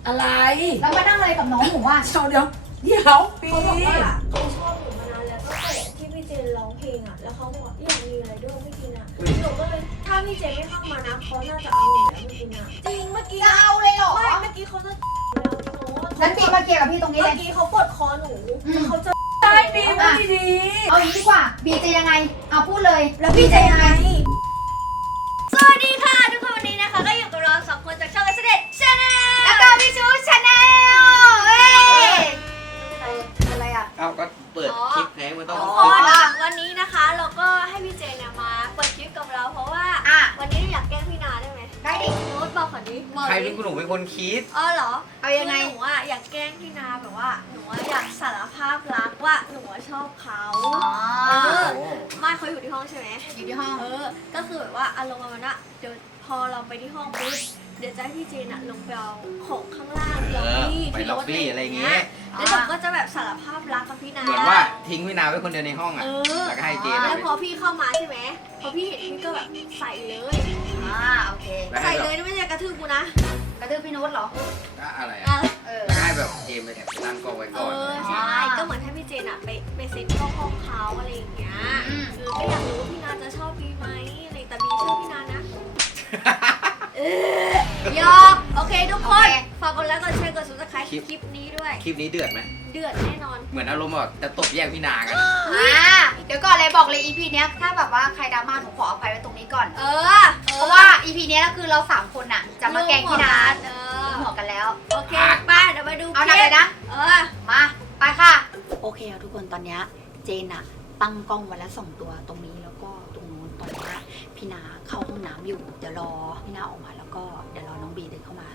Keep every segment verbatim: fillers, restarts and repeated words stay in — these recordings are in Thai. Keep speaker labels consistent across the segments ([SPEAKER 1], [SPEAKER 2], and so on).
[SPEAKER 1] อะไร
[SPEAKER 2] แล้วมานั่งอะไรกับน้องหนูอ่ะ
[SPEAKER 1] เดี๋ยวเดี๋ยวเดี๋ยวปี
[SPEAKER 3] เขาบอกว่าเขาชอบหนูมานานแล้วตั้งแต่ที่พี่เจนร้องเพลงอ่ะแล้วเขาบอกว่าอยากมีอะไรด้วยพี่กินอ่ะหนูก็เลยถ้าพี่เจนไม่เข้ามานะเขาน่าจะเอาหนูแล้วพี่กินอ่ะจริงเมื่อกี้
[SPEAKER 2] จะเอาเลยเหรอ
[SPEAKER 3] ไม่เมื่อกี้เขาจะ
[SPEAKER 2] งั้นปีมาเกียร์กับพี่ตรงนี้
[SPEAKER 3] เมื่
[SPEAKER 2] เล
[SPEAKER 3] อย กี้เขาปวดคอหนูแล้วเขาจะ
[SPEAKER 1] ได้ปีพูดดี
[SPEAKER 2] เอาอย่างนี้ดีกว่าบีจะยังไงเอาพูดเลย
[SPEAKER 3] แล้วพี่จะยังไงสวัสดีค่ะทุกคนวันนี้นะคะก็อยู่กับเราสองคนจากช่องเอสเดชาแนล
[SPEAKER 2] แล้วก็พี่ชูชาแนลเฮ้ยอะไรอ่ะ
[SPEAKER 4] เอาก็เปิดคลิปไงมันต้อง
[SPEAKER 3] ทุก
[SPEAKER 4] ค
[SPEAKER 3] ค
[SPEAKER 4] ลิป
[SPEAKER 3] นวันนี้นะคะเราก็ให้พี่เจนเนี่ยมาเปิดคลิปกับเราเพราะว่า
[SPEAKER 2] อ่ะ
[SPEAKER 3] วันนี้อยากแกล้งพี่นาได้ไหม
[SPEAKER 2] ได้ดิ
[SPEAKER 3] โน้ตบอกก่อนดิบอก
[SPEAKER 4] ใคร
[SPEAKER 3] ดิ
[SPEAKER 4] เป็นคุณหนูเป็นคนคิด
[SPEAKER 3] อ๋อเหรอ
[SPEAKER 2] เอายังไง
[SPEAKER 3] คือหนูอะอยากแกล้งพี่นาแบบว่าหนูอะอยากสารภาพรักว่าหนูอะชอบเขา
[SPEAKER 2] อ๋อ
[SPEAKER 3] เออ
[SPEAKER 4] โอ้
[SPEAKER 3] ไม่เขาอยู่ที่ห้องใช่ไหม
[SPEAKER 2] อยู่ที่ห้อง
[SPEAKER 3] เออ ก็คือแบบว่าอารมณ์ประมาณว่าเดี๋ยวพอเราไปที่ห้องปุ๊บเดี๋ยวจะให้พี่เจนอะลงไปเอาของข้างล่างที่
[SPEAKER 4] เอ
[SPEAKER 3] ล็อบ
[SPEAKER 4] อ
[SPEAKER 3] บี้
[SPEAKER 4] ไป
[SPEAKER 3] ที่
[SPEAKER 4] ล็อบบี้อะไรอย่างเงี้ย
[SPEAKER 3] แล้วหนูก็จะแบบสารภาพรักกับพี่นา
[SPEAKER 4] เหมือนว่าทิ้งพี่นาไว้คนเดียวในห้องอ่ะ
[SPEAKER 3] เออ
[SPEAKER 4] แล้วก็ให้เจน
[SPEAKER 3] แล้ว
[SPEAKER 4] ไป
[SPEAKER 3] พอพี่เข้ามาใช่ไหมพอพี่เห็นพี่ก็แบบใส่เลย
[SPEAKER 2] อ่าโอเค
[SPEAKER 4] แล้ว
[SPEAKER 3] ใส่
[SPEAKER 4] ให้แบ
[SPEAKER 3] เล
[SPEAKER 4] บ
[SPEAKER 3] ยไม่ใช่กระทืบกูนะ
[SPEAKER 2] กระทืบพี่นุชเหรอ
[SPEAKER 4] ก็อะไร
[SPEAKER 3] อ่ะ
[SPEAKER 4] อ่ะ
[SPEAKER 2] เออ
[SPEAKER 4] แล้วก็ให้แบบเจมไปแอบตั้งกล้องไว้
[SPEAKER 3] เอ
[SPEAKER 4] ก่อน
[SPEAKER 3] อใช่ ก็เหมือนให้พี่เจนอะไปไปเซ็นเข้าห้องเขาอะไรอย่างเงี้ย
[SPEAKER 2] อืม
[SPEAKER 3] เออก็อยากรู้ว่าพี่นาจะชอบบีไหมอะไรแต่บีชอบพี่นานะเออยอกโอเคทุกคนฝากกดไลค์กดแชร์กดซับสไครต์คลิปนี้ด้วย
[SPEAKER 4] คลิปนี้เดือดไหม
[SPEAKER 3] เดือดแน่นอน
[SPEAKER 4] เหมือนอารมณ์แบบจะตบแย่งพี่นากัน
[SPEAKER 2] อ่าเดี๋ยวก่อนเลยบอกเลย อี พี เนี้ยถ้าแบบว่าใครดราม่าหนูขออภัยไว้ตรงนี้ก่อน
[SPEAKER 3] เออ
[SPEAKER 2] เพราะว่า อี พี เนี้ยก็คือเราสามคนน่ะจะมาแกล้งพี่นัท
[SPEAKER 3] เอ
[SPEAKER 2] รว
[SPEAKER 3] อ
[SPEAKER 2] มหัวกันแล้ว
[SPEAKER 3] โอเคไปเดี๋ยวมาดู
[SPEAKER 2] เอาหนักเลยนะ
[SPEAKER 3] เออ
[SPEAKER 2] มาไปค่ะ โอเคค่ะทุกคนตอนเนี้ยเจนอะตั้งกล้องไว้แล้วสองตัวตรงนี้แล้วก็ตรงนู้นตอนนี้พี่นาเข้าห้องน้ำอยู่เดี๋ยวรอพี่นาออกมาแล้วก็เดี๋ยวรอน้องบีเดินเข้ามา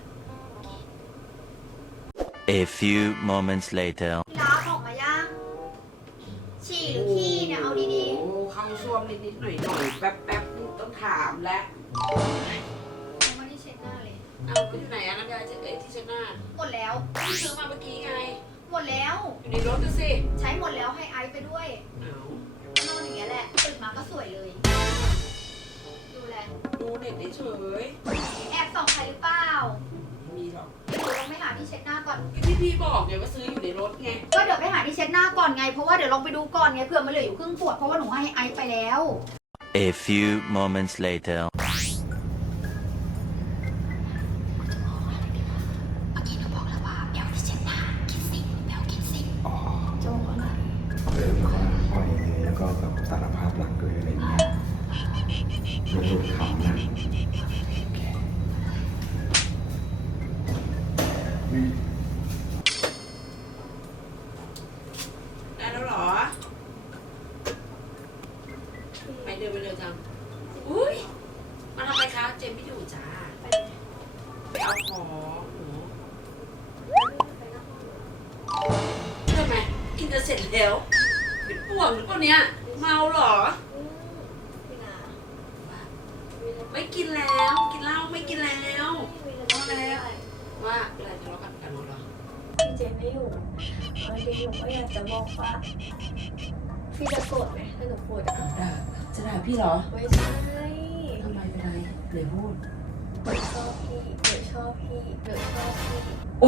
[SPEAKER 5] A few moments later.
[SPEAKER 2] พี่นาออกมายังฉี่หรือขี้เนี่ยเอาดี
[SPEAKER 1] ๆโอ้เข้าช่วมนิดๆหน่อยๆแป๊บๆนี่ต้องถามแล้ว
[SPEAKER 2] ๆยังไม่ได้เช็ดหน้าเลย
[SPEAKER 1] เอาไปอยู่ไหนอะน้ำยาเช็ดเอ้ยที่เช็ดหน้า
[SPEAKER 2] หมดแล้ว
[SPEAKER 1] ที่ซื้อมาเมื่อกี้ไง
[SPEAKER 2] หมดแล้ว
[SPEAKER 1] อยู่ในรถดูสิ
[SPEAKER 2] ใช้หมดแล้วให้ไอซ์ไปด้วย
[SPEAKER 1] เอา
[SPEAKER 2] ก็นอนอย่างเงี้ยแหละตื่นมาก็สวยเลย ดูแล
[SPEAKER 1] ดูเน็ตเฉย
[SPEAKER 2] แอบส่องใครหรือเปล่า
[SPEAKER 1] ๆไม่มีหรอก
[SPEAKER 2] เดี๋ยวลองไปหาที่เช็ดหน้าก่อน
[SPEAKER 1] ที่พี่บอกไงว่าซื้ออยู่ในรถไง
[SPEAKER 2] ก็เดี๋ยวไปหาที่เช็ดหน้าก่อนไง เพราะว่าเดี๋ยวลองไปดูก่อนไงเผื่อมันเหลืออยู่ครึ่งขวดเพราะว่าหนูให้ไอซ์ไปแล้ว
[SPEAKER 5] A few moments later.
[SPEAKER 2] เมื่อกี้หนูบอกแล้วว่าเดี๋ยวที่เช็ดหน้ากินสิเดี๋ยวกินสิ
[SPEAKER 6] อ๋อ
[SPEAKER 2] โจ้ก็มา
[SPEAKER 6] เริ่มว่าปล่อยเลยแล้วก็แบบสารภาพรักเลยอะไรเงี้ยไม่หลุดคำนะโอเคอืม
[SPEAKER 1] ได้แล้วเหรอไปเดินไปเร็วจังอุ้ยมาทำไมคะเจมไม่อยู่จ้าไปเอาของหนูทำไมกินจะเสร็จแล้วเป็นป่วงหรือเปล่าเนี่ยเมาเหรอ
[SPEAKER 3] พี่นา
[SPEAKER 1] ไม่กินแล้วกินเหล้าไม่กินแล้ว
[SPEAKER 3] ว่าแล้ว
[SPEAKER 1] ว่าอะไรทะเลาะกันกันหมดเหรอ
[SPEAKER 3] พี่เจนไม่อยู่วันนี้หนูก็อยากจะบอกว่าพี่จะโกรธไหมถ้าหนูพูดอะ
[SPEAKER 1] ด่าจะด่าพี่เหรอ
[SPEAKER 3] ไม่ใช่
[SPEAKER 1] ทำไมเป็นไรเลยพูด
[SPEAKER 3] หนูชอบพี่หนูชอบพี่หนูชอบพี่
[SPEAKER 1] โอ้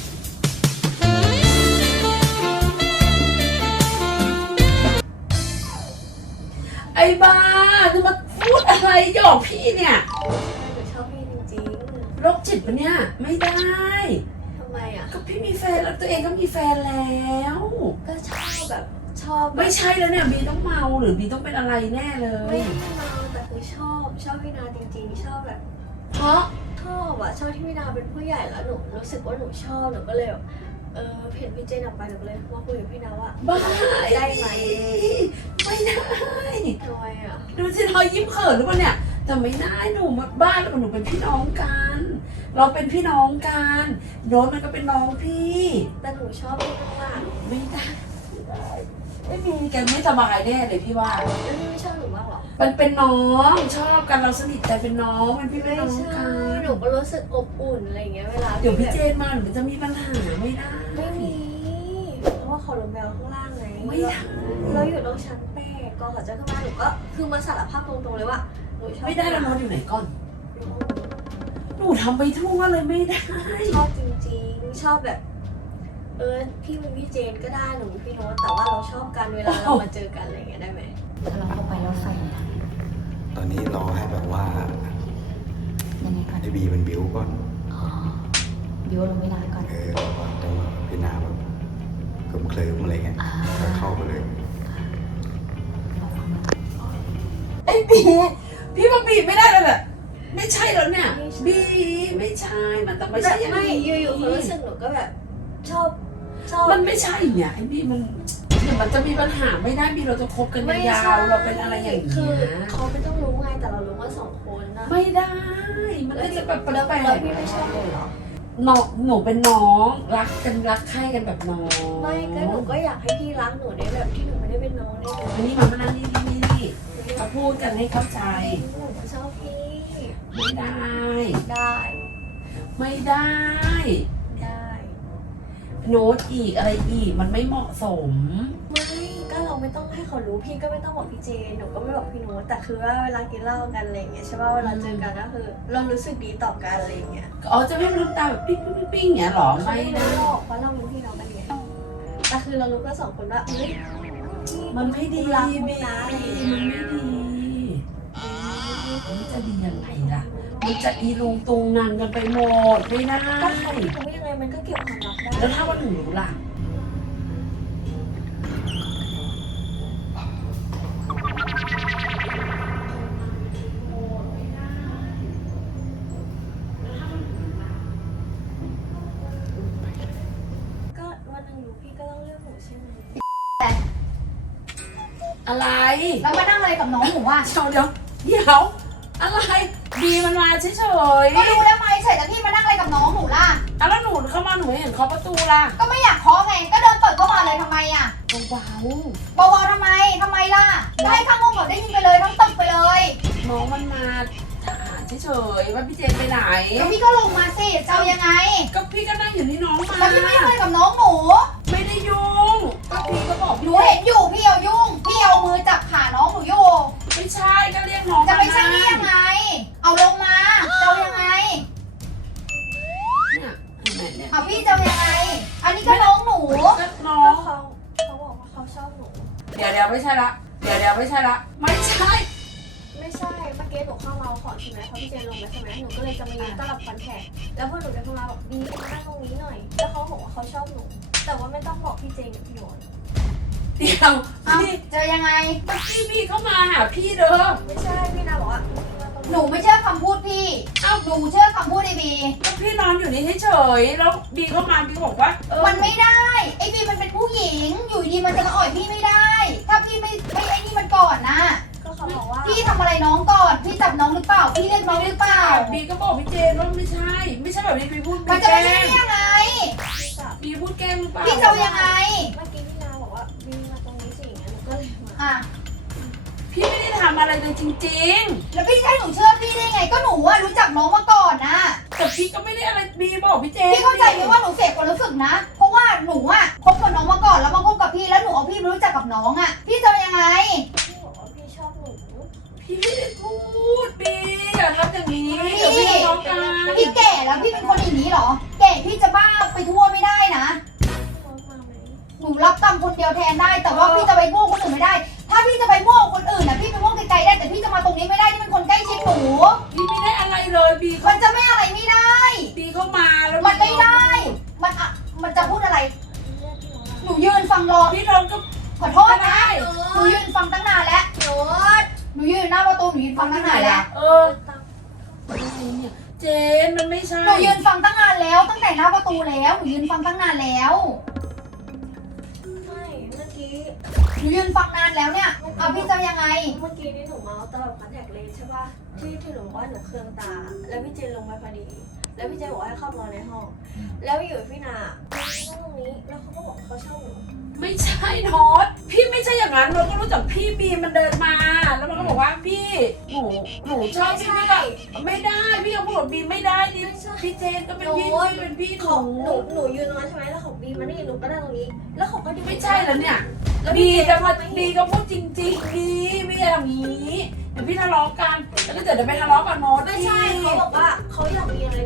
[SPEAKER 1] ไอ้บ้าจะมาพูดอะไรหยอกพี่เนี่ย
[SPEAKER 3] หนูชอบพี่จริง
[SPEAKER 1] โรคจิตปะเนี่ยไม่ได้
[SPEAKER 3] ๆทำไมอ่ะ
[SPEAKER 1] ก็พี่มีแฟนแล้วตัวเองก็มีแฟนแล้ว
[SPEAKER 3] ก็ชอบแบบชอบแบบ
[SPEAKER 1] ไม่ใช่แล้วเนี่ยบีต้องเมาหรือบีต้องเป็นอะไรแน่เล
[SPEAKER 3] ไม่
[SPEAKER 1] ย
[SPEAKER 3] ได้เมาแต่คือชอบชอบพี่นาจริงๆชอบแบบ
[SPEAKER 1] เพราะ
[SPEAKER 3] ชอบอะชอบที่พี่นาเป็นผู้ใหญ่แล้วหนูรู้สึกว่าหนูชอบหนูก็เลยแบบเออเห็นพี่เจนออกไปหนูก็เลยมาคุยกับพี่นาว่า
[SPEAKER 1] บ้า
[SPEAKER 3] ได้ไหม
[SPEAKER 1] ไม่ได้
[SPEAKER 3] ทำไมอะ
[SPEAKER 1] ดูสิเรายิ้มเขินหรือเปล่าเนี่ยแต่ไม่ได้หนูมาบ้านกับหนูเป็นพี่น้องกัน เราเป็นพี่น้องกันโน้ตมันก็เป็นน้องพี่
[SPEAKER 3] แต่หนูชอบพี่มาก
[SPEAKER 1] ไม่ได้ไม่ได้ไม่มีแกไม่สบายแน่เลยพี่ว่า
[SPEAKER 3] ๆแล้วพี่ไม่ชอบหนูบ้างเหรอ
[SPEAKER 1] มันเป็นน้องชอบกันเราสนิทใจเป็นน้องเป็นพี่เป็น
[SPEAKER 3] ไม่
[SPEAKER 1] น้อง
[SPEAKER 3] ใช่
[SPEAKER 1] กัน
[SPEAKER 3] หนูก็รู้สึกอบอุ่นอะไรอย่างเงี้ยเวลา
[SPEAKER 1] เดี๋ยวพี่เจนมาหนูจะมีปัญหาไม่ได้
[SPEAKER 3] ไม่มีเพราะว่าเขาลงไปเอาข้างล่างไง
[SPEAKER 1] ไม่ได้
[SPEAKER 3] เราอยู่ตรงชั้นแปดก่อนเขาจะขึ้นมาหนูก็คือมาสารภาพตรงๆเลยว่าหนูชอบ
[SPEAKER 1] ไม่ได้แล้วน้องอยู่ไหนก่อน
[SPEAKER 3] อยู่ห้อง
[SPEAKER 1] หนูนูทำไปทั่วเลยไม่ได้
[SPEAKER 3] ชอบจริงๆชอบแบบ เออพี่เป็นพี่เจนก็ได้หนูเป็นพี่โน้ตแต่ว่าเราชอบกันเวลาเรามาเจอกันอะไรอย่างเงี้ยได้ไหม
[SPEAKER 2] ถ้าเราเข้าไปแล้วใส่
[SPEAKER 6] ตอนนี้รอให้แบบว่า
[SPEAKER 2] ยังไงก่อน
[SPEAKER 6] ไอบีมันบิ้วก่อน
[SPEAKER 2] อ๋อบิวลงไม่นานก่อน
[SPEAKER 6] เออแบบว่าจังหวะพี่นาแบบกลมเคลิ้มอะไรเงี้ย
[SPEAKER 2] อ่า
[SPEAKER 6] แล้วเข้าไปเลย
[SPEAKER 1] ไอ้บีพี่มาบีบไม่ได้เลยแหละไม่ใช่แล้วเนี่ยบีไม่ใช่มันต้องไม่ใช่อย่าง
[SPEAKER 3] ไม่
[SPEAKER 1] นี้
[SPEAKER 3] อยู่ๆความรู้สึกหนูก็แบบ ชอบชอบ
[SPEAKER 1] มันไม่ใช่เนี่ยไอ้บีมันเดี๋ยวมันจะมีปัญหาไม่ได้บีเราจะคบกันยาวๆเราเป็นอะไรอย่าง
[SPEAKER 3] คื
[SPEAKER 1] เงี้
[SPEAKER 3] อย เขาไม่ต้องรู้ไงแต่เรารู้ว่าสองคนนะ
[SPEAKER 1] ไม่ได้ มันก็จะแบบแป
[SPEAKER 3] แล้ว
[SPEAKER 1] ล
[SPEAKER 3] แล้ว
[SPEAKER 1] ก
[SPEAKER 3] พี่ไม่ชอบหนูเหรอ
[SPEAKER 1] ๆน้องหนูเป็นน้องรักกันรักใคร่กันแบบน้อง
[SPEAKER 3] ไม่ก็หนูก็อยากให้พี่รักหนูในแบบที่หนูไม่ได้เป็นน้องได้ไหม
[SPEAKER 1] อันนี้มามานั่งนี่นี่นี่นี่มาพูดกันให้เข้าใจ
[SPEAKER 3] หนูก็ชอบพี่
[SPEAKER 1] ไม่ได้
[SPEAKER 3] ได้
[SPEAKER 1] ไม่ได้
[SPEAKER 3] ได้
[SPEAKER 1] โน้ตอีกอะไรอีกมันไม่เหมาะสม
[SPEAKER 3] ไม่ก็เราไม่ต้องให้เขารู้พี่ก็ไม่ต้องบอกพี่เจนหนูก็ไม่บอกพี่โน้ตแต่คือว่าเวลากินเหล้ากันอะไรอย่างเงี้ยใช่ป่ะเวลาเจอกันก็คือ เรารู้สึกดีต่อกันอะไรอย่างเงี้ย
[SPEAKER 1] อ๋อจะไม่ทำตาแบบปิ๊งปิ๊งปิ๊งปิ๊งอย่างเงี้ยหรอ
[SPEAKER 3] เขา
[SPEAKER 1] ไม่
[SPEAKER 3] ไม่
[SPEAKER 1] นะ
[SPEAKER 3] รู้หรอกเพราะเราเป็นพี่น้องกันไงแต่คือเรารู้กันสองคนว่าเฮ้ยพี่
[SPEAKER 1] มันไม่ดี
[SPEAKER 3] รัก
[SPEAKER 1] บี
[SPEAKER 3] มึงนะอะไรอย่างเงี้ย
[SPEAKER 1] มันไม่ดีมันจะดียังไงล่ะ มันจะอีลุงตุงนางกันไปหมดไม่ได้
[SPEAKER 3] ก็เขาไม่รู้ยังไงมันก็เก็บความลับได้
[SPEAKER 1] แล้วถ้าวันหนึ่งรู้ล่ะ
[SPEAKER 3] ก็วันหนึ่งรู้พี่ก็ต้องเลือกหนูใช่ไหม
[SPEAKER 1] อะไร
[SPEAKER 2] แล้วมานั่งอะไรกับน้องหนูอ่ะ
[SPEAKER 1] เดี๋ยวเดี๋ยวเดี๋ยวอะไรบีมันมาเฉยๆ
[SPEAKER 2] ก็รู้แล้วไหมเฉยแต่พี่มานั่งอะไรกับน้องหนูล่ะ
[SPEAKER 1] อ่ะแล้วหนูเข้ามาหนูไม่เห็นเคาะประตูล่ะ
[SPEAKER 2] ก็ไม่อยากเคาะไง ก็เดินเปิดเข้ามาเลยทำไมอ่ะ
[SPEAKER 1] เบา
[SPEAKER 2] เบาๆทำไมทำไมล่ะก็ให้ข้างห้องแบบได้ยินไปเลยทั้งตึกไปเลย
[SPEAKER 1] ๆน้องมันมาถามเฉยๆว่าพี่เจนไปไหน
[SPEAKER 2] แล้วพี่ก็ลงมาสิจะเอายังไง
[SPEAKER 1] ก็พี่ก็นั่งอยู่ที่น้องมา
[SPEAKER 2] แล้วพี่ไม่คุยกับน้องหนู
[SPEAKER 1] ไม่ได้ยุ่งก็พี่ก็บอก
[SPEAKER 2] ห
[SPEAKER 1] พี่
[SPEAKER 2] นูเห็นอยู่พี่เอายุ่ง พี่เอามือจับขาน้องหนูอยู่
[SPEAKER 1] ไม่ใช่ก็เรียกน้อง
[SPEAKER 2] จะไป
[SPEAKER 1] มา
[SPEAKER 2] ใช่ได้ยังไง เอาลงมาจะเอายังไง
[SPEAKER 1] เนี่ยเห็นไหมเนี่ย
[SPEAKER 2] เอาพี่จะเอายังไง อันนี้ก็น้องหนู
[SPEAKER 1] ก็น้อ
[SPEAKER 3] ก็
[SPEAKER 1] ง
[SPEAKER 3] เขาเขาบอกว่าเขาชอบหนู
[SPEAKER 1] เดี๋ยวเดี๋ยวไม่ใช่ละเดี๋ยวเดี๋ยวไม่ใช่ละไม่ใช่
[SPEAKER 3] ไม่ใช่เมื่อกี้หนูเข้ามาเอาของใช่ไหมเพราะพี่เจนลงมาใช่ไหมหนูก็เลยจะมายืนต้อนรับคอนแทคแล้วพอหนูเดินเข้ามาบอกบีมานั่งตรงนี้หน่อย แล้วเขาบอกว่าเขาชอบหนู แต่ว่าไม่ต้องบอกพี่เจนกับพี่โยน
[SPEAKER 1] เดี๋ยว
[SPEAKER 2] เอา
[SPEAKER 1] พี่
[SPEAKER 2] เจอยังไง
[SPEAKER 1] พี่พี่เข้ามาหาพี่เด้อ
[SPEAKER 3] ไม่ใช่พี่นาบอกว่ามาตรง
[SPEAKER 2] หนูไม่เชื่อคำพูดพี่ เอ้าหนูเชื่อคำพูดไอบี
[SPEAKER 1] ก็พี่นอนอยู่นี่เฉยๆแล้วบีเข้ามาบีบอกว่าเออ
[SPEAKER 2] มันไม่ได้ ไอบีมันเป็นผู้หญิง อยู่ดีมันจะมาอ่อยพี่ไม่ได้ ถ้าพี่ไม่ไม่ไอ้นี่มันก่อนนะ
[SPEAKER 3] ก็เขาบอกว่า
[SPEAKER 2] พี่ทำอะไรน้องก่อน พี่จับน้องหรือเปล่า พี่เรียกน้องหรือเปล่า
[SPEAKER 1] บีก็บอกพี่เจนว่าไม่ใช่ ไม่ใช่แบบนี้บีพูด
[SPEAKER 2] มัน
[SPEAKER 1] บี
[SPEAKER 2] จะ
[SPEAKER 1] แก
[SPEAKER 2] ไม่
[SPEAKER 1] ล้
[SPEAKER 2] ใช่
[SPEAKER 1] ง
[SPEAKER 2] ยังไง
[SPEAKER 3] พี่จับ
[SPEAKER 1] บีพูดแกล้งหรือเปล่า
[SPEAKER 2] พี่จะเอายังไง
[SPEAKER 3] เมื่อกี้พี่นาบอกว่าบีมาตรงนี้สิอย่างเงี้ยหนูก็เลยมา
[SPEAKER 2] อ่ะ
[SPEAKER 1] พี่ไม่ได้ทำอะไรเลยจริง
[SPEAKER 2] แล้วพี่จะให้หนูเชื่อพี่ได้ไง ก็หนูอะรู้จักน้องมาก่อนนะ
[SPEAKER 1] ๆแต่พี่ก็ไม่ได้อะไรบีบอกพี่เจน
[SPEAKER 2] พี่เข้าใจไหมว่าหนูเสพความรู้สึกนะ เพราะว่าหนูอะคบกับน้องมาก่อนแล้วมาคบกับพี่แล้วหนูเอาพี่มารู้จักกับน้องอะพี่จะเอายังไง
[SPEAKER 3] พี่บอกว่าพี่ชอบหนู
[SPEAKER 1] พี่ไม่ได้พูดบีอย่าทำอย่างนี้เดี๋ยวพี่ทะเลาะกัน
[SPEAKER 2] พี่แก่แล้วพี่เป็นคนอย่างนี้เหรอ แก่พี่จะบ้าไปทั่วไม่ได้นะ
[SPEAKER 3] พี่โน้ตมาไหม
[SPEAKER 2] หนูรับกรรมคนเดียวแทนได้ แต่ว่าพี่จะไปมั่วคนอื่นไม่ได้ ถ้าพี่จะไปมั่วคนอื่นนะพี่ไปมั่วไกลๆได้ แต่พี่จะมาตรงนี้ไม่ได้นี่เป็นคนใกล้ชิดหนู
[SPEAKER 1] พี่ไม่ได้อะไรเลยบีเขา
[SPEAKER 2] มันจะไม่อะไรไม่ได้
[SPEAKER 1] บีเข้ามาแล้ว
[SPEAKER 2] มันไม่ได้ มันอะมันจะพูดอะไร
[SPEAKER 3] เรียกพี่โน้ต
[SPEAKER 2] หนูยืนฟังรอ
[SPEAKER 1] พี่น้องก็
[SPEAKER 2] ขอโทษนะ หนูยืนฟังตั้งนานแล้ว
[SPEAKER 3] โน้ต
[SPEAKER 2] หนูยืนหน้าประตูหนูยืนฟังตั้งนานแล้ว
[SPEAKER 1] เอออะไรเนี่ยเจนมันไม่ใช่
[SPEAKER 2] หนูยืนฟังตั้งนานแล้ว ตั้งแต่หน้าประตูแล้ว หนูยืนฟังตั้งนานแล้ว
[SPEAKER 3] ไม่เมื่อกี้
[SPEAKER 2] หนูยืนฟังนานแล้วเนี่ย เอาพี่จะยังไง
[SPEAKER 3] เมื่อกี้นี่หนูเมาส์ตลอดคอนแทคเลนส์ใช่ป่ะที่ที่หนูบอกว่าหนูเคืองตา แล้วพี่เจนลงมาพอดี แล้วพี่เจนบอกว่าให้เข้ามารอในห้อง แล้วอยู่พี่นานั่งตรงนี้แล้วเขาก็บอกเขาชอบหนู
[SPEAKER 1] ไม่ใช่นอตพี่ไม่ใช่อย่างนั้นเราก็รู้จักพี่บีมันเดินมา แล้วมันก็บอกว่าพี่หนูหนูชอบพี่ไม่ได้ไม่ได้พี่ก็พูดกับบีไม่ได้นี่พี่เจนก็เป็นพี่พี่เป็นพี่ห
[SPEAKER 3] เขา
[SPEAKER 1] นู
[SPEAKER 3] หนูหนูยืนตรงนั้นใช่ไหมแล้วเขาบีมานี่หนูก็นั่งตรงนี้ แล้วเขาก็ดึง
[SPEAKER 1] ไม่ใช่แล้วเนี่ย
[SPEAKER 3] แล้ว
[SPEAKER 1] บี
[SPEAKER 3] พี่เจ
[SPEAKER 1] จะ
[SPEAKER 3] น
[SPEAKER 1] มา
[SPEAKER 3] ไม่
[SPEAKER 1] บีก็พูดจริงๆบีบีอย่างนี้เดี๋ยวพี่ทะเลาะกันแล้วก็เดี๋ยวจะไปทะเลาะกับโน้ต
[SPEAKER 3] ไม่ใช่เขาบอกว่าเขาอยากมีอะไร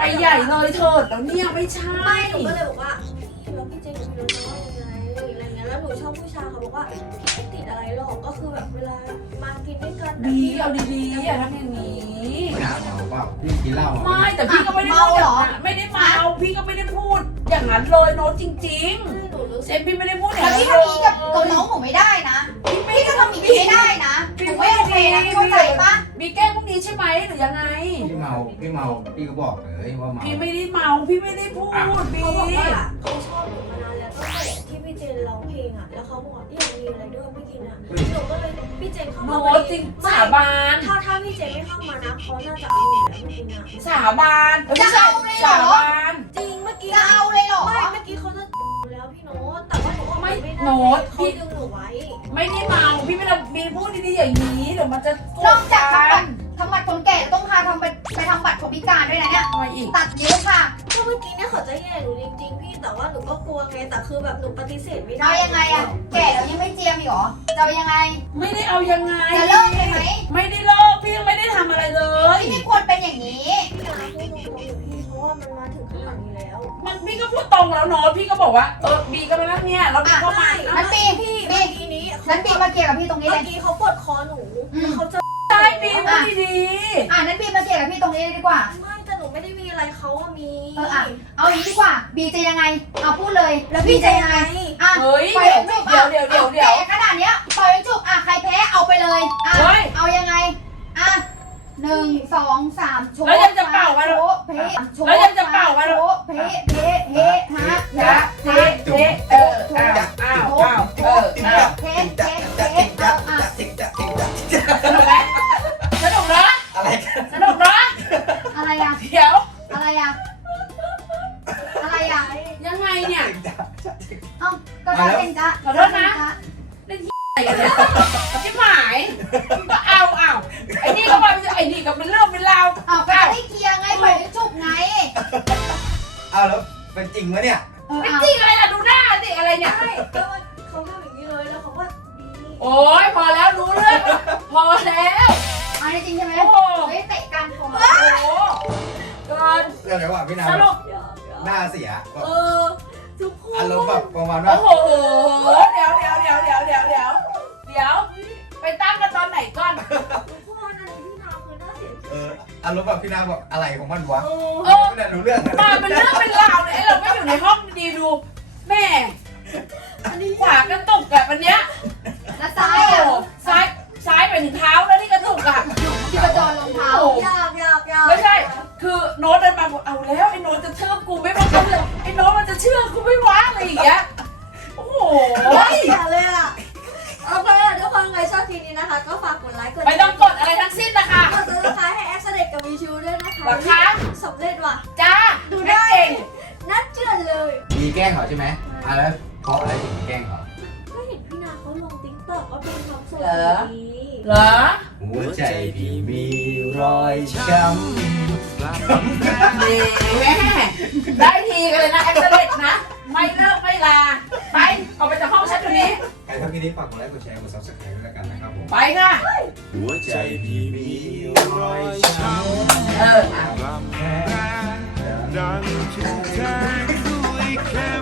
[SPEAKER 1] ใหญ่เลยเถิดแล้วเนี่ยไม่ใช่
[SPEAKER 3] ไม่หนูก็เลยบอกว่าพี่แล้วพี่เจนหนูไม่รู้จะว่ายังไงอะไรเงี้ยแล้วหนูชอบผู้ชายเขาบอกว่าพี่ไม่ติดอะไรหรอกก็คือแบบเวลามากินด้วยกัน
[SPEAKER 1] ดีเอาดีๆอย่าทำอย่างนี้
[SPEAKER 6] พี่นาเมาเปล่าพี่กินเหล้า
[SPEAKER 1] ไม่แต่พี่ก็ไม่ได้พูดอย่างนั้นไม่ได้เมาพี่ก็ไม่ได้พูดอย่างนั้นเลยโน้ตจริง
[SPEAKER 3] หนูรู้
[SPEAKER 1] ๆเซ
[SPEAKER 3] สึก
[SPEAKER 1] นพี่ไม่ได้พูดอย่า
[SPEAKER 2] แต่
[SPEAKER 1] งนั้น
[SPEAKER 2] พี่
[SPEAKER 1] เล
[SPEAKER 2] ทำอย่างนี้กับกับ
[SPEAKER 1] ย
[SPEAKER 2] น้องหนูไม่ได้นะพี่จะทำอย่างนี้ไม่ได้นะหนูไม่โอเคนะพี่เข้าใจปะ
[SPEAKER 1] มีแกล้งพวกนี้ใช่ไหมหรือยังไง
[SPEAKER 6] พี่เมาพี่เมาพี่ก็บอกเลยว่าเมา
[SPEAKER 1] พี่ไม่ได้เมาพี่ไม่ได้พูดบี
[SPEAKER 3] เขาบอกว่าเขาชอบหนูมานานแล้วตั้งแต่ที่พี่เจนร้องเพลงอ่ะแล้วเขาบอกว่าอยากมีอะไรด้วยไม่กินอ่ะหนูก็เลยพี่เจนเข้ามา
[SPEAKER 1] โน้ตจริงสาบาน
[SPEAKER 3] ถ้าถ้าพี่เจนไม่เข้ามานะเขาน่าจะเอาหนูแล้วไม่กินอ่ะ
[SPEAKER 1] สาบานเออไม่ใช่สาบาน
[SPEAKER 3] จริงเมื่อกี้
[SPEAKER 2] จะเอาเลยเหรอ
[SPEAKER 3] ไม่เมื่อกี้เขาจะแล้วพี่โน้ตแต่ว่าหนูออกไม่ได้
[SPEAKER 1] โน้ต
[SPEAKER 3] เขา
[SPEAKER 1] พี่
[SPEAKER 3] ดึงหนูไว้
[SPEAKER 1] ไม่ได้เมาพี่ไม่ได้บีพูดดีๆอย่างนี้เดี๋ยวมันจะโกร
[SPEAKER 2] นอ
[SPEAKER 1] ธ
[SPEAKER 2] กจาก
[SPEAKER 1] กั
[SPEAKER 2] ทำบั
[SPEAKER 1] น
[SPEAKER 2] ตรทำบัตรคนแก่ต้องพาทำไปไปทำบัตรคนพิการด้วยนะเนี่ย
[SPEAKER 1] ทำไมอีก
[SPEAKER 2] ตัดนิ้วค่ะ
[SPEAKER 3] ก็เมื่อกี้เนี่ยเขาจะแย่หนูจริงๆพี่แต่ว่าหนูก็กลัวไงแต่คือแบบหนูปฏิเสธไม่ได้
[SPEAKER 2] เอายังไงอะแก่แล้วยังไม่เจียมอีกเหรอจะเอายังไง
[SPEAKER 1] ไม่ได้เอายังไง
[SPEAKER 2] จะเลิกเลยไหม
[SPEAKER 1] ไม่ได้เลิกพี่ยังไม่ได้ทำอะไรเลย
[SPEAKER 2] พี่ไม่ควรเป็นอย่างนี้
[SPEAKER 3] พี่นาพูดตรงๆอยู่พี่เพราะว่ามันมาถึงขนาดนี้แล้ว
[SPEAKER 1] มันพี่ก็พูดตรงแล้วเนาะพี่ก็บอกว่าเออบีก็มานั่งเนี่ยแล้วบีก็มา
[SPEAKER 2] งั้นปี
[SPEAKER 3] พี่
[SPEAKER 2] ปี
[SPEAKER 3] เมื่อกี้นี้
[SPEAKER 2] งั้นปีมาเกี่ยวกับพี่ตรงนี้
[SPEAKER 3] เมื่
[SPEAKER 2] เล
[SPEAKER 3] อย กี้เขาปวดคอหนูแล้วเขาจะ
[SPEAKER 1] ใช่บีพูดดี
[SPEAKER 2] อ่ะงั้นปีมาเกี่ยวกับพี่ตรงนี้เลยดีกว่า
[SPEAKER 3] ไม่แต่หนูไม่ได้มีอะไรเขาอะมี
[SPEAKER 2] เอออ่ะเอาอย่างนี้ดีกว่า บีจะยังไง เอาพูดเลย แล้วพี่จะยังไง อ่ะ
[SPEAKER 1] ๆเฮ้ย
[SPEAKER 2] ปล่อย
[SPEAKER 1] เดี๋ยว
[SPEAKER 2] จุบ
[SPEAKER 1] เดี๋ยวเดี๋ยวเดี๋ยวเดี๋ยว
[SPEAKER 2] แก่ขนาดเนี้ยปล่อยจุบอ่ะใครแพ้เอาไปเลย อ่ะ
[SPEAKER 1] เฮ้ย
[SPEAKER 2] เอายังไง อ่ะหนึ่งสองสามโชว์
[SPEAKER 1] แล้วยังจะเป่ากันเหร
[SPEAKER 2] โช
[SPEAKER 1] อ
[SPEAKER 2] ว์เพะโชว์
[SPEAKER 1] แล้วยังจะเป่ากันเหรอ
[SPEAKER 2] โชว์เพะเพะเพะฮะ
[SPEAKER 1] จ๊ะ
[SPEAKER 2] ฮะ
[SPEAKER 1] เจ๊เจ๊เอออ้าวอ้าวอ้าวเอออ้าว
[SPEAKER 2] เพะเพะเพะเอาอ่ะ
[SPEAKER 1] สนุกไหมสนุกเนาะ
[SPEAKER 6] อะไรกัน
[SPEAKER 1] สนุกเนาะ
[SPEAKER 2] อะไรอ่ะ
[SPEAKER 1] เดี๋ยว
[SPEAKER 2] อะไรอ่ะ อะไรอ่ะ
[SPEAKER 1] ยังไงเนี่ย
[SPEAKER 2] เอ้าก็ได้เป็นจ้ะ
[SPEAKER 1] ขอโทษนะ อะไรกันเนี่ยชิบหายก็เอาเอาไอ้นี่ก็มาไอ้นี่ก็เป็นเรื่องเป็นราว
[SPEAKER 2] เอาก็จะได้เคลียร์ไงปล่อยจุบไง
[SPEAKER 6] เอาแล้วเป็นจริงไหมเนี่ย
[SPEAKER 2] เออ
[SPEAKER 1] ไม่
[SPEAKER 2] เอา
[SPEAKER 1] จริงอะไรล่ะดูหน้าสิอะไรเนี่ย
[SPEAKER 3] ใช่ก็เขาทำอย่างนี้เลยแล้วเขาก็ดี
[SPEAKER 1] โอ้ยพอแล้วรู้เรื่องพอแล้ว
[SPEAKER 2] เอาจริงใช่ไหม
[SPEAKER 1] โอ้โห
[SPEAKER 2] เฮ้ยเตะกันพอ
[SPEAKER 1] โอ้โหเกิน
[SPEAKER 6] เรื่องอะไรวะพี่นา
[SPEAKER 1] สรุป
[SPEAKER 6] หน้าเสียแบบ
[SPEAKER 3] เออทุกคน
[SPEAKER 6] อารมณ์แบบประมาณว่า
[SPEAKER 1] โอ้โหเดี๋ยวเดี๋ยวเดี๋ยวเดี๋ยวเดี๋ยวเดี๋ยวเดี๋ยวไปตั้งกันตอนไหนก่อน
[SPEAKER 3] ทุกคนอันนี้พี่นาคือน่าเสียใจ
[SPEAKER 6] เอออารมณ์แบบพี่นาแบบอะไรของมันวะ
[SPEAKER 3] เออ
[SPEAKER 1] เออ
[SPEAKER 6] ไม่ได้รู้เรื่อง
[SPEAKER 1] มาเป็นเรื่องเป็นราวเลยไอ้เราไม่อยู่ในห้องดีดูแม่
[SPEAKER 3] อันนี้
[SPEAKER 1] ขวากระตุกแบบวันเนี้ย
[SPEAKER 2] แล้วซ้า
[SPEAKER 1] ซ้าย ย
[SPEAKER 2] อ่ะ
[SPEAKER 1] ซ้ายซ้ายไปถึงเท้าแล้วที่กระตุกอ่ะ
[SPEAKER 2] ที่ประจรรองเท้า
[SPEAKER 1] โอ้โห
[SPEAKER 3] ยากยากยาก
[SPEAKER 1] ไม่ใช่ คือโน้ตเดินมาบอกเอาแล้วไอ้โน้ตจะเชื่อกูไม่ว่าเขาเลยไอ้โน้ตมันจะเชื่อกูไม่วะอะไรอย่างเงี้ย โอ้โห
[SPEAKER 3] อย่าเลยอ่ะโอเคทุกคนใครชอบคลิปนี้นะคะ ก็ฝากกดไลค์กด
[SPEAKER 1] ไม่ต้องกดอะไรทั้งสิ้นนะคะ
[SPEAKER 3] กดซับสไครต์ให้แอคเซเดตกับวีชูด้วยนะคะ
[SPEAKER 1] เหรอคะ
[SPEAKER 3] สำเร็จว่ะ
[SPEAKER 1] จ้า
[SPEAKER 3] ดู
[SPEAKER 1] แม่
[SPEAKER 3] ได้
[SPEAKER 1] เก่ง
[SPEAKER 3] น่าเชื่อเลย
[SPEAKER 6] มีแกล้งเขาใช่ไหมอ่ะแล้วเพราะอะไรถึงแกล้งเขา
[SPEAKER 3] ก็เห็นพี่นาเขาลงติ๊กต็อกว่าเป็นความสุขดี
[SPEAKER 1] เหรอ
[SPEAKER 6] หัวใจพี่มีรอยช้ำ
[SPEAKER 1] แหม่ได้ทีกันเลยนะแอคเซเลตนะ ไม่เลิกไม่ลา ไปออกไปจากห้องฉันตัวนี้
[SPEAKER 6] ใครชอบคลิปนี้ฝากกดไลค์กดแชร์กด ซับสไครต์ด้วยแล้วกันนะครับผม
[SPEAKER 1] ไปค่ะ
[SPEAKER 6] หัวใจพี่มีรอยช้ำ
[SPEAKER 1] เอออ่ะ
[SPEAKER 6] แค่
[SPEAKER 7] ดังถึงแทงด้วยแค่